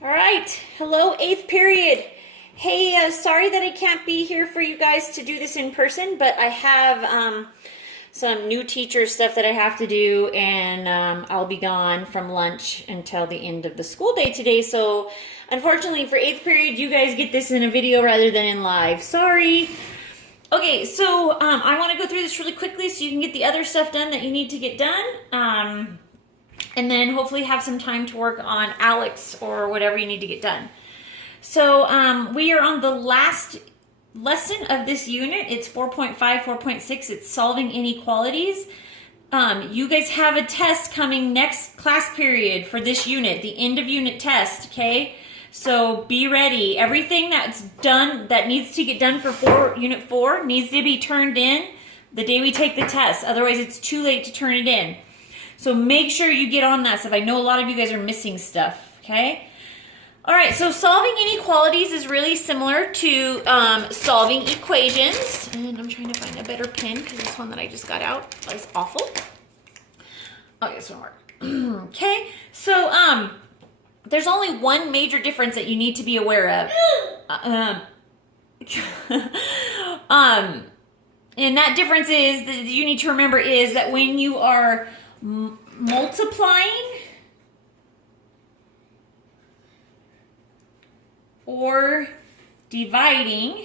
All right, hello, 8th period. Hey, sorry that I can't be here for you guys to do this in person, but I have some new teacher stuff that I have to do, and I'll be gone from lunch until the end of the school day today. So unfortunately for 8th period, you guys get this in a video rather than in live. Sorry. Okay, so I want to go through this really quickly so you can get the other stuff done that you need to get done. And then hopefully have some time to work on Alex or whatever you need to get done. So we are on the last lesson of this unit. It's 4.5, 4.6. It's Solving Inequalities. You guys have a test coming next class period for this unit, the end of unit test, okay? So be ready. Everything that's done, that needs to get done for unit 4 needs to be turned in the day we take the test. Otherwise, it's too late to turn it in. So make sure you get on that stuff. I know a lot of you guys are missing stuff, okay? All right, so solving inequalities is really similar to solving equations. And I'm trying to find a better pen because this one that I just got out is awful. Okay, this one worked. Okay, so there's only one major difference that you need to be aware of. And that difference is, that you need to remember, is that when you are multiplying or dividing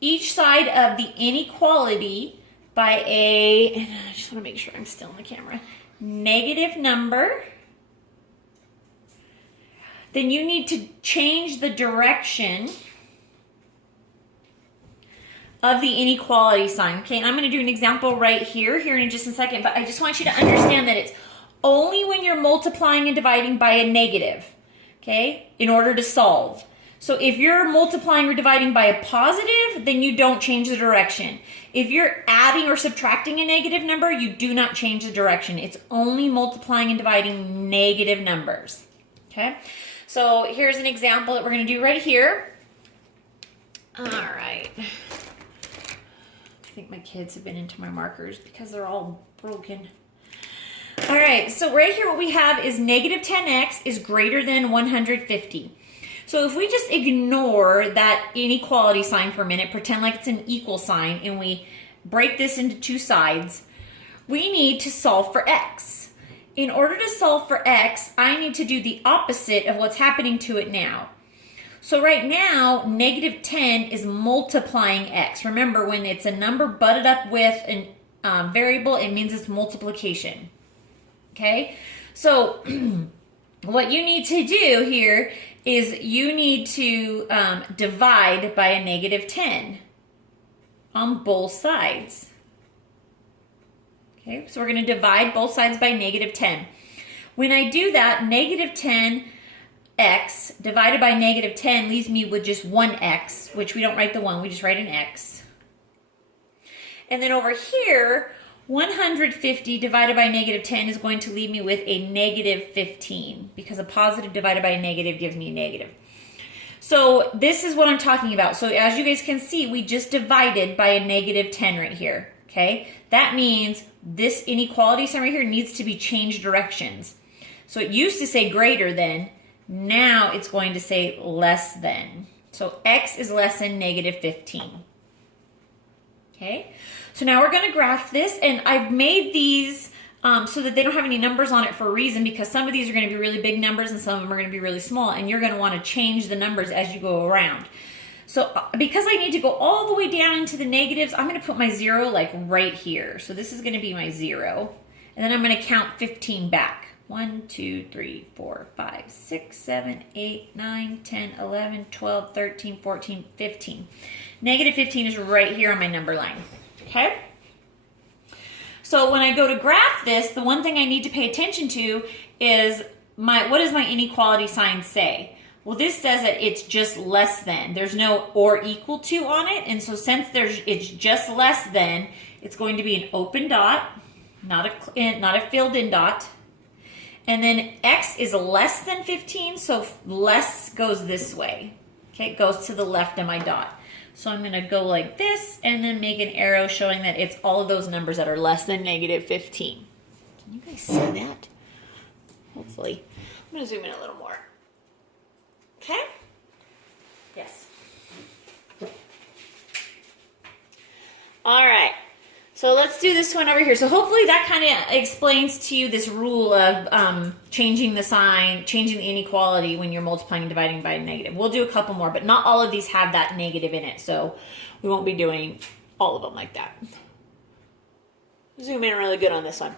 each side of the inequality by a, and I just want to make sure I'm still in the camera, negative number, then you need to change the direction of the inequality sign. Okay, I'm going to do an example right here in just a second, but I just want you to understand that it's only when you're multiplying and dividing by a negative, okay, in order to solve. So if you're multiplying or dividing by a positive, then you don't change the direction. If you're adding or subtracting a negative number, you do not change the direction. It's only multiplying and dividing negative numbers, okay? So here's an example that we're going to do right here. All right. I think my kids have been into my markers because they're all broken. All right, so right here what we have is negative 10x is greater than 150. So if we just ignore that inequality sign for a minute, pretend like it's an equal sign, and we break this into two sides, we need to solve for x. In order to solve for x, I need to do the opposite of what's happening to it now. So right now, negative 10 is multiplying x. Remember, when it's a number butted up with a variable, it means it's multiplication. Okay? So what you need to do here is you need to divide by a negative 10 on both sides. Okay? So we're going to divide both sides by negative 10. When I do that, negative 10 x divided by negative 10 leaves me with just 1x, which we don't write the 1, we just write an x. And then over here, 150 divided by negative 10 is going to leave me with a negative 15, because a positive divided by a negative gives me a negative. So this is what I'm talking about. So as you guys can see, we just divided by a negative 10 right here, okay? That means this inequality sign right here needs to be changed directions. So it used to say greater than, now it's going to say less than. So x is less than negative 15. Okay, so now we're going to graph this, and I've made these so that they don't have any numbers on it for a reason, because some of these are going to be really big numbers and some of them are going to be really small, and you're going to want to change the numbers as you go around. So because I need to go all the way down into the negatives, I'm going to put my 0 like right here. So this is going to be my 0, and then I'm going to count 15 back. 1, 2, 3, 4, 5, 6, 7, 8, 9, 10, 11, 12, 13, 14, 15. Negative 15 is right here on my number line, okay? So when I go to graph this, the one thing I need to pay attention to is what does my inequality sign say? Well, this says that it's just less than. There's no or equal to on it, and so since it's just less than, it's going to be an open dot, not a filled in dot. And then x is less than 15, so less goes this way. Okay, it goes to the left of my dot. So I'm going to go like this and then make an arrow showing that it's all of those numbers that are less than negative 15. Can you guys see that? hopefully. I'm going to zoom in a little more. Okay? Yes. All right. So let's do this one over here. So hopefully that kind of explains to you this rule of changing the sign, changing the inequality when you're multiplying and dividing by a negative. We'll do a couple more, but not all of these have that negative in it. So we won't be doing all of them like that. Zoom in really good on this one.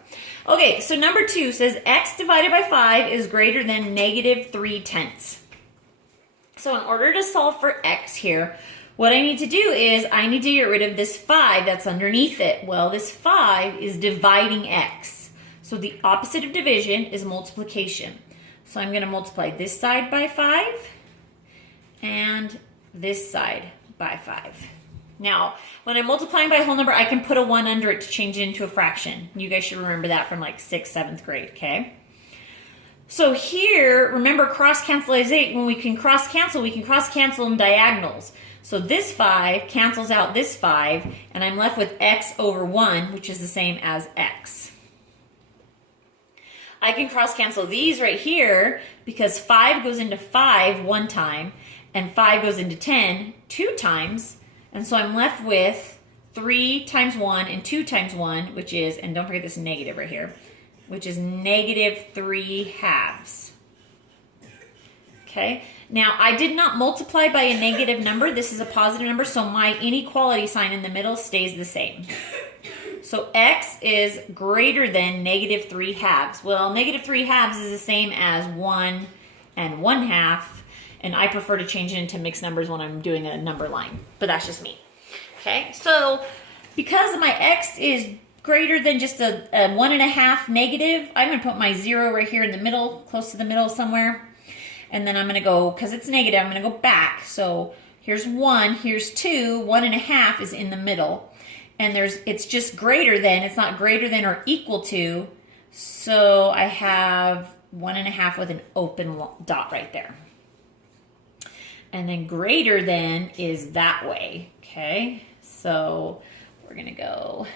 Okay, so number 2 says x divided by 5 is greater than negative 3/10. So in order to solve for x here, what I need to do is I need to get rid of this 5 that's underneath it. Well, this 5 is dividing x. So the opposite of division is multiplication. So I'm going to multiply this side by 5 and this side by 5. Now, when I'm multiplying by a whole number, I can put a 1 under it to change it into a fraction. You guys should remember that from like 6th, 7th grade, okay? So here, remember cross-cancel. When we can cross-cancel in diagonals. So this 5 cancels out this 5, and I'm left with x over 1, which is the same as x. I can cross-cancel these right here because 5 goes into 5 one time, and 5 goes into 10 two times. And so I'm left with 3 times 1 and 2 times 1, which is, and don't forget this negative right here, which is negative 3/2. Okay, now I did not multiply by a negative number. This is a positive number, so my inequality sign in the middle stays the same. So x is greater than negative 3/2. Well, negative 3/2 is the same as 1 and 1/2. And I prefer to change it into mixed numbers when I'm doing a number line. But that's just me. Okay, so because my x is greater than just a 1.5 negative, I'm going to put my 0 right here in the middle, close to the middle somewhere. And then I'm going to go, because it's negative, I'm going to go back. So here's 1, here's 2, 1.5 is in the middle. And it's just greater than, it's not greater than or equal to. So I have 1.5 with an open dot right there. And then greater than is that way, okay? So we're gonna go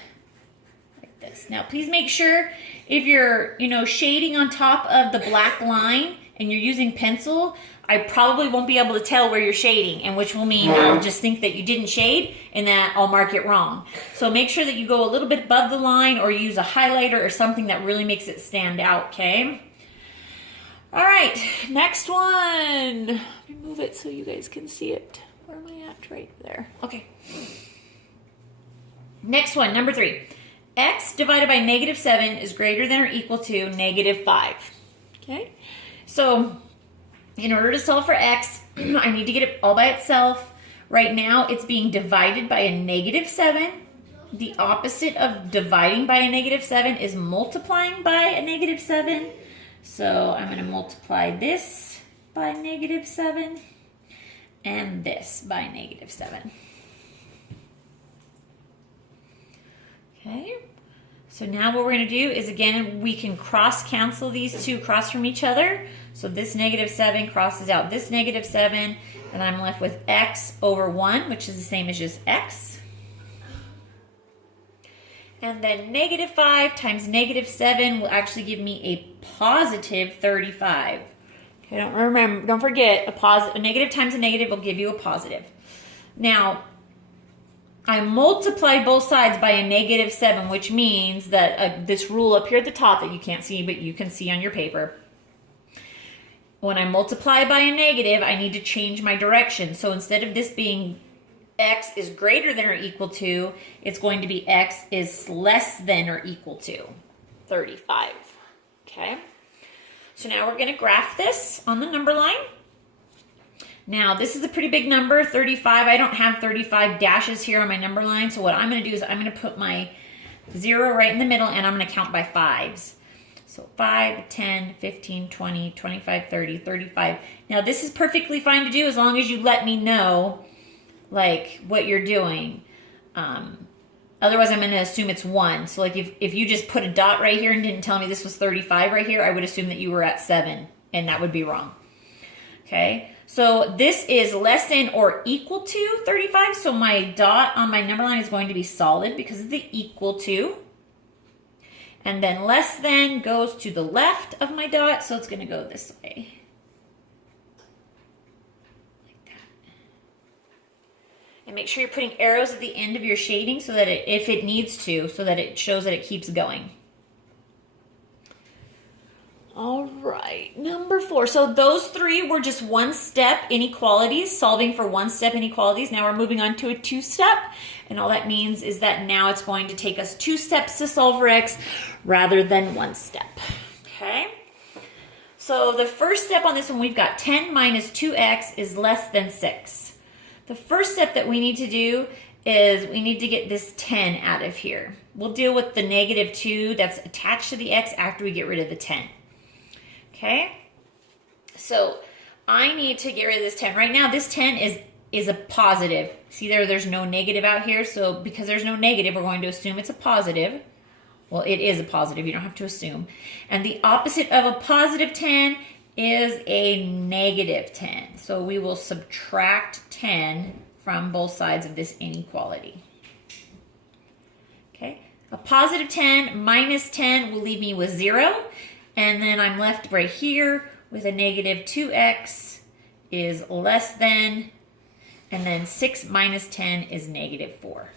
like this. Now, please make sure if you're, shading on top of the black line and you're using pencil, I probably won't be able to tell where you're shading, and which will mean I'll just think that you didn't shade and that I'll mark it wrong. So make sure that you go a little bit above the line or use a highlighter or something that really makes it stand out, okay? All right, next one. Let me move it so you guys can see it. Where am I at? Right there. Okay. Next one, number 3. X divided by negative 7 is greater than or equal to negative 5. Okay? So, in order to solve for x, I need to get it all by itself. Right now, it's being divided by a negative 7. The opposite of dividing by a negative 7 is multiplying by a negative 7. So I'm going to multiply this by negative 7 and this by negative 7. Okay, so now what we're going to do is, again, we can cross-cancel these two across from each other. So this negative 7 crosses out this negative 7, and I'm left with x over 1, which is the same as just x. And then negative 5 times negative 7 will actually give me a positive 35. Okay, don't forget, a negative times a negative will give you a positive. Now, I multiply both sides by a negative 7, which means that this rule up here at the top that you can't see, but you can see on your paper. When I multiply by a negative, I need to change my direction. So instead of this being x is greater than or equal to, it's going to be x is less than or equal to 35. Okay? So now we're going to graph this on the number line. Now, this is a pretty big number, 35. I don't have 35 dashes here on my number line, so what I'm going to do is I'm going to put my 0 right in the middle, and I'm going to count by 5s. So 5, 10, 15, 20, 25, 30, 35. Now, this is perfectly fine to do as long as you let me know like what you're doing. Otherwise, I'm going to assume it's 1. So like if you just put a dot right here and didn't tell me this was 35 right here, I would assume that you were at 7, and that would be wrong. Okay, so this is less than or equal to 35, so my dot on my number line is going to be solid because of the equal to. And then less than goes to the left of my dot, so it's going to go this way. Like that. And make sure you're putting arrows at the end of your shading so that if it needs to, so that it shows that it keeps going. All right, number 4. So those 3 were just one-step inequalities, solving for one-step inequalities. Now we're moving on to a 2-step, and all that means is that now it's going to take us 2 steps to solve for x rather than 1 step. Okay? So the first step on this one, we've got 10 minus 2x is less than 6. The first step that we need to do is we need to get this 10 out of here. We'll deal with the negative 2 that's attached to the x after we get rid of the 10. Okay, so I need to get rid of this 10. Right now, this 10 is a positive. See there's no negative out here, so because there's no negative, we're going to assume it's a positive. Well, it is a positive. You don't have to assume. And the opposite of a positive 10 is a negative 10. So we will subtract 10 from both sides of this inequality. Okay, a positive 10 minus 10 will leave me with 0. And then I'm left right here with a negative 2x is less than, and then 6 minus 10 is negative 4.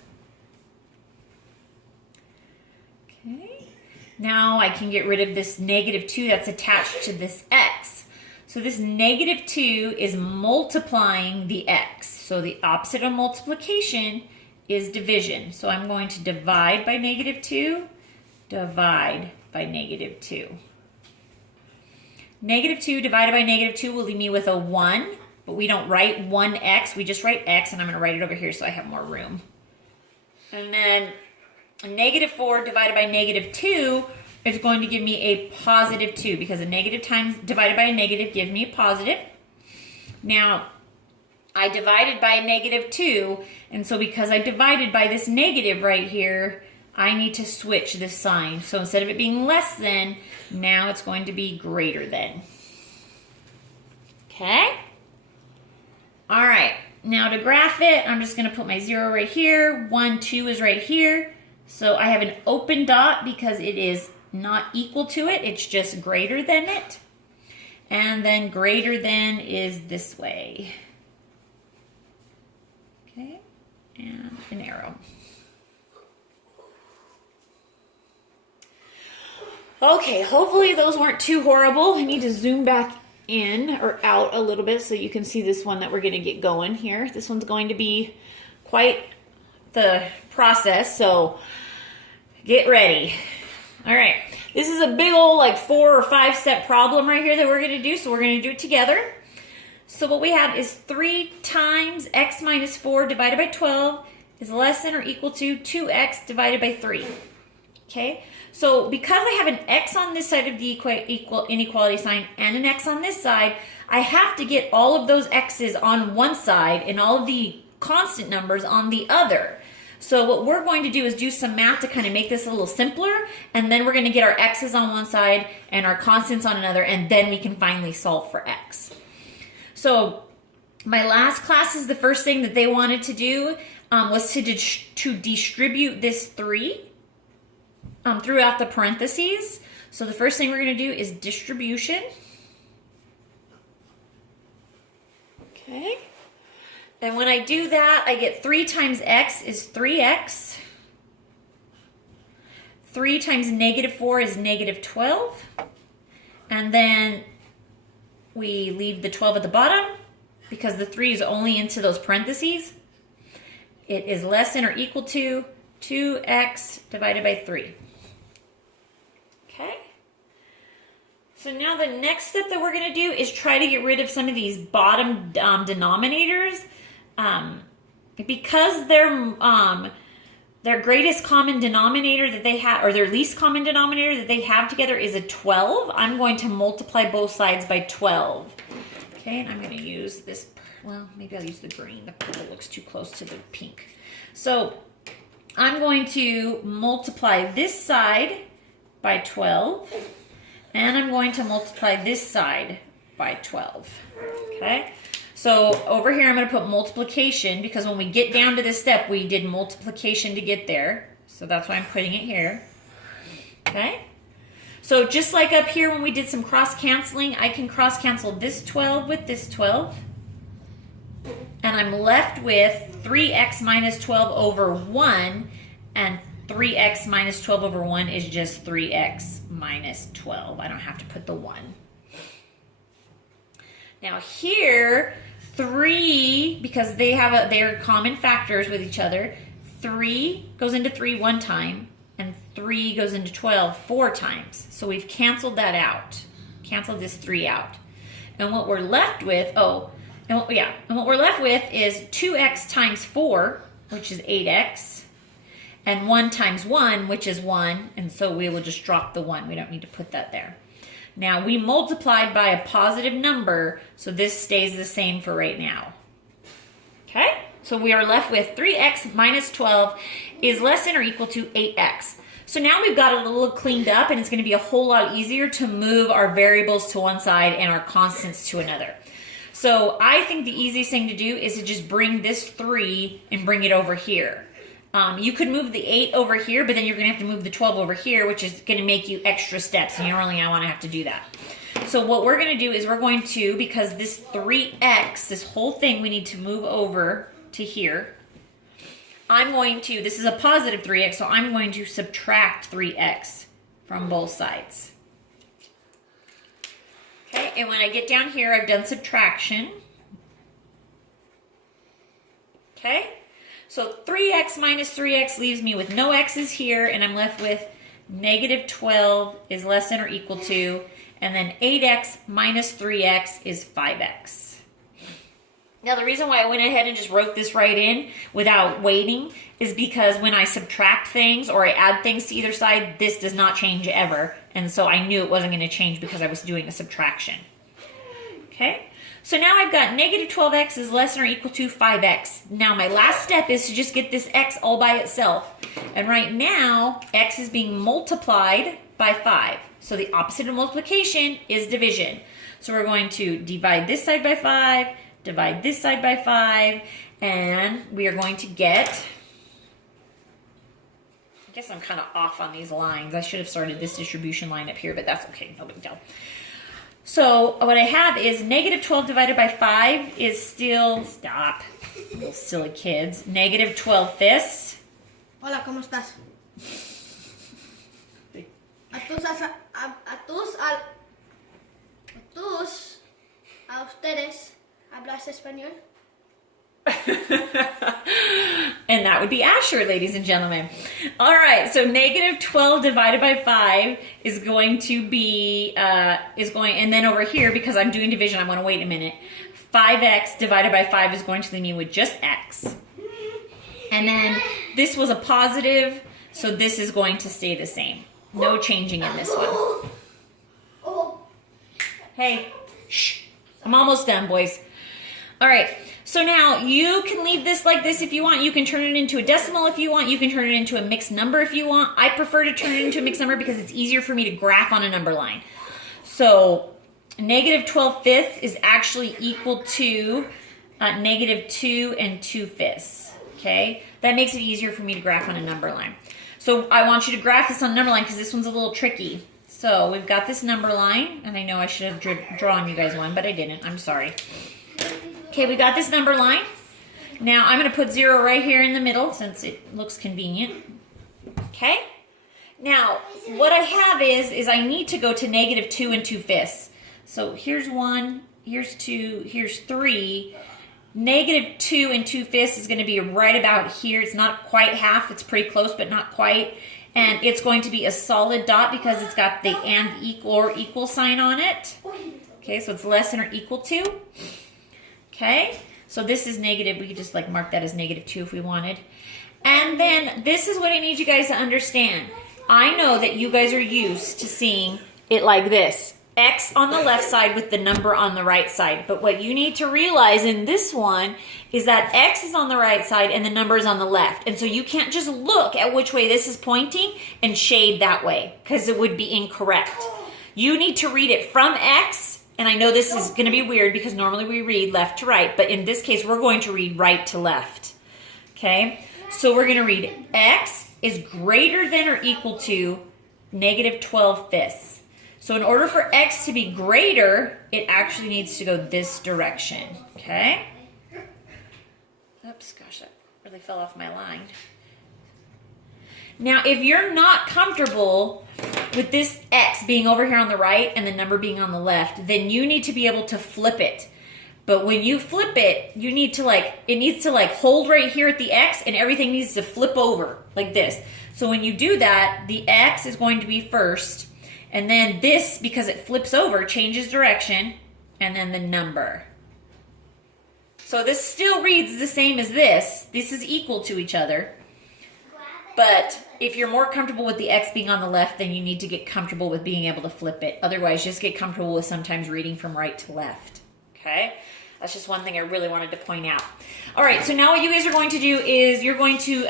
Okay, now I can get rid of this negative 2 that's attached to this x. So this negative 2 is multiplying the x. So the opposite of multiplication is division. So I'm going to divide by negative 2, divide by negative 2. Negative 2 divided by negative 2 will leave me with a 1, but we don't write 1x, we just write x, and I'm going to write it over here so I have more room. And then negative 4 divided by negative 2 is going to give me a positive 2, because a negative times divided by a negative gives me a positive. Now, I divided by a negative 2, and so because I divided by this negative right here, I need to switch this sign. So instead of it being less than, now it's going to be greater than. Okay? All right. Now to graph it, I'm just going to put my 0 right here. 1, 2 is right here. So I have an open dot because it is not equal to it. It's just greater than it. And then greater than is this way. Okay? And an arrow. Okay, hopefully those weren't too horrible. I need to zoom back in or out a little bit so you can see this one that we're going to get going here. This one's going to be quite the process, so get ready. All right, this is a big old like 4 or 5 step problem right here that we're going to do, so we're going to do it together. So what we have is 3 times x minus 4 divided by 12 is less than or equal to 2x divided by 3. Okay, so because I have an x on this side of the inequality sign and an x on this side, I have to get all of those x's on one side and all of the constant numbers on the other. So what we're going to do is do some math to kind of make this a little simpler, and then we're going to get our x's on one side and our constants on another, and then we can finally solve for x. So my last class is the first thing that they wanted to do was to distribute this 3 throughout the parentheses. So the first thing we're going to do is distribution. Okay. And when I do that, I get 3 times x is 3x. 3 times negative 4 is negative 12. And then we leave the 12 at the bottom because the 3 is only into those parentheses. It is less than or equal to 2x divided by 3. Okay. So now the next step that we're going to do is try to get rid of some of these bottom denominators. Because their greatest common denominator that they have, or their least common denominator that they have together is a 12, I'm going to multiply both sides by 12. Okay, and I'm going to use this, well, maybe I'll use the green. The purple looks too close to the pink. So I'm going to multiply this side by 12, and I'm going to multiply this side by 12. Okay, so over here I'm going to put multiplication because when we get down to this step, we did multiplication to get there. So that's why I'm putting it here. Okay? So just like up here when we did some cross-canceling, I can cross-cancel this 12 with this 12. And I'm left with 3x minus 12 over 1, and 3x minus 12 over 1 is just 3x minus 12. I don't have to put the 1. Now here, 3, because they're common factors with each other, 3 goes into 3 one time, and 3 goes into 12 4 times. So we've canceled that out. Canceled this 3 out. And what we're left with, and what we're left with is 2x times 4, which is 8x, and 1 times 1, which is 1, and so we will just drop the 1. We don't need to put that there. Now, we multiplied by a positive number, so this stays the same for right now. Okay? So we are left with 3x minus 12 is less than or equal to 8x. So now we've got it a little cleaned up, and it's going to be a whole lot easier to move our variables to one side and our constants to another. So I think the easiest thing to do is to just bring this 3 and bring it over here. You could move the 8 over here, but then you're going to have to move the 12 over here, which is going to make you extra steps, and you don't really want to have to do that. So what we're going to do is we're going to, because this 3x, this whole thing, we need to move over to here. This is a positive 3x, so I'm going to subtract 3x from both sides. Okay, and when I get down here, I've done subtraction. Okay, so 3x minus 3x leaves me with no x's here, and I'm left with negative 12 is less than or equal to, and then 8x minus 3x is 5x. Now, the reason why I went ahead and just wrote this right in without waiting is because when I subtract things or I add things to either side, this does not change ever. And so I knew it wasn't going to change because I was doing a subtraction. Okay, so now I've got negative 12x is less than or equal to 5x. Now, my last step is to just get this x all by itself. And right now, x is being multiplied by 5. So the opposite of multiplication is division. So we're going to divide this side by 5, divide this side by 5, and we are going to get, I guess I'm kind of off on these lines. I should have started this distribution line up here, but that's okay, no big deal. So what I have is negative 12 divided by 5 is still, stop, little silly kids, negative 12 fifths. Hola, ¿cómo estás? A ustedes, ¿hablas español? And that would be Asher, ladies and gentlemen. All right, so negative 12 divided by 5 is going to be, and then over here, because I'm doing division, I want to wait a minute. 5x divided by 5 is going to leave me with just x. And then this was a positive, so this is going to stay the same. No changing in this one. Hey, shh, I'm almost done, boys. All right, so now you can leave this like this if you want. You can turn it into a decimal if you want. You can turn it into a mixed number if you want. I prefer to turn it into a mixed number because it's easier for me to graph on a number line. So negative 12 fifths is actually equal to negative 2 and 2 fifths, okay? That makes it easier for me to graph on a number line. So I want you to graph this on a number line because this one's a little tricky. So we've got this number line, and I know I should have drawn you guys one, but I didn't. I'm sorry. Okay, we got this number line. Now I'm going to put 0 right here in the middle since it looks convenient. Okay? Now, what I have is I need to go to negative 2 and 2 fifths. So here's 1, here's 2, here's 3. Negative 2 and 2 fifths is going to be right about here. It's not quite half. It's pretty close, but not quite. And it's going to be a solid dot because it's got the and equal or equal sign on it. Okay, so it's less than or equal to. Okay, so this is negative. We could just like mark that as negative 2 if we wanted. And then this is what I need you guys to understand. I know that you guys are used to seeing it like this. X on the left side with the number on the right side. But what you need to realize in this one is that X is on the right side and the number is on the left. And so you can't just look at which way this is pointing and shade that way because it would be incorrect. You need to read it from X. And I know this is going to be weird because normally we read left to right. But in this case, we're going to read right to left. Okay? So we're going to read X is greater than or equal to negative 12/5. So in order for x to be greater, it actually needs to go this direction, okay? Oops, gosh, that really fell off my line. Now, if you're not comfortable with this x being over here on the right and the number being on the left, then you need to be able to flip it. But when you flip it, you need to it needs to hold right here at the x, and everything needs to flip over like this. So when you do that, the x is going to be first, and then this, because it flips over, changes direction, and then the number. So this still reads the same as this. This is equal to each other. But if you're more comfortable with the x being on the left, then you need to get comfortable with being able to flip it. Otherwise, just get comfortable with sometimes reading from right to left. Okay? That's just one thing I really wanted to point out. All right, so now what you guys are going to do is you're going to,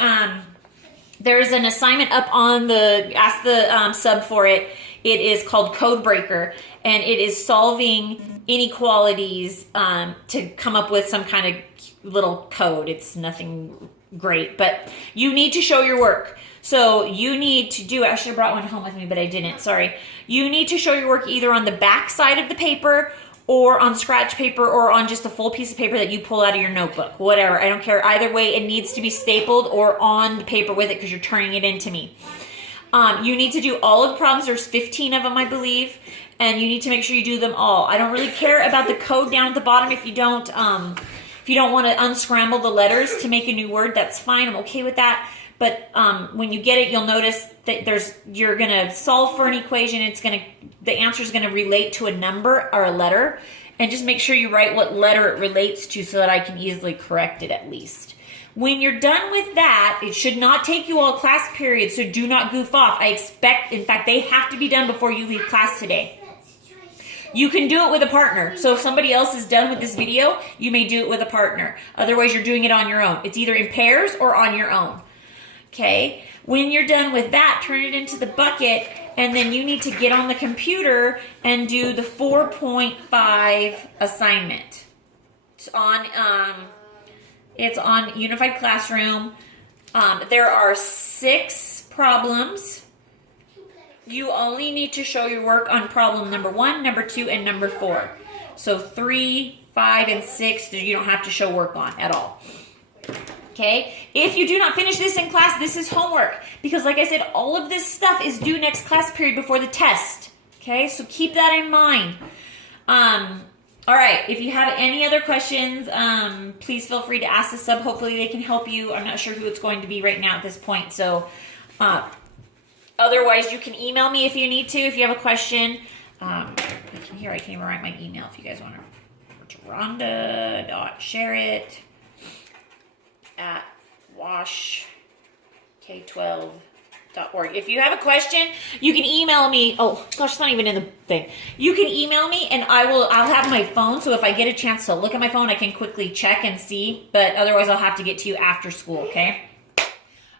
there's an assignment up on the, ask the sub for it. It is called Code Breaker, and it is solving inequalities to come up with some kind of little code. It's nothing great, but you need to show your work. So you need to do, I should have brought one home with me, but I didn't, sorry. You need to show your work either on the back side of the paper or on scratch paper or on just a full piece of paper that you pull out of your notebook, whatever. I don't care. Either way, it needs to be stapled or on the paper with it because you're turning it into me. You need to do all of the problems. There's 15 of them, I believe, and you need to make sure you do them all. I don't really care about the code down at the bottom if you don't want to unscramble the letters to make a new word, that's fine. I'm okay with that. But when you get it, you'll notice that you're going to solve for an equation. The answer is going to relate to a number or a letter. And just make sure you write what letter it relates to so that I can easily correct it at least. When you're done with that, it should not take you all class period, so do not goof off. In fact, they have to be done before you leave class today. You can do it with a partner. So if somebody else is done with this video, you may do it with a partner. Otherwise, you're doing it on your own. It's either in pairs or on your own. Okay? When you're done with that, turn it into the bucket, and then you need to get on the computer and do the 4.5 assignment. It's on Unified Classroom. There are 6 problems. You only need to show your work on problem number 1, number 2, and number 4. So 3, 5, and 6, you don't have to show work on at all. Okay? If you do not finish this in class, this is homework. Because like I said, all of this stuff is due next class period before the test. Okay? So keep that in mind. All right. If you have any other questions, please feel free to ask the sub. Hopefully they can help you. I'm not sure who it's going to be right now at this point. So, otherwise, you can email me if you need to, if you have a question. I can even write my email if you guys want to. Rhonda.sherritt@washk12.org. If you have a question, you can email me. Oh gosh, it's not even in the thing. You can email me, and I'll have my phone. So if I get a chance to look at my phone, I can quickly check and see. But otherwise, I'll have to get to you after school. Okay.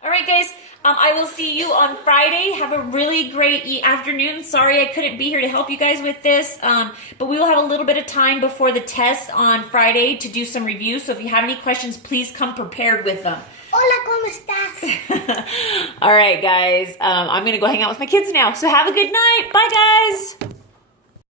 All right, guys. I will see you on Friday. Have a really great afternoon. Sorry I couldn't be here to help you guys with this, but we will have a little bit of time before the test on Friday to do some reviews. So if you have any questions, please come prepared with them. Hola, ¿cómo estás? All right, guys. I'm going to go hang out with my kids now. So have a good night. Bye, guys.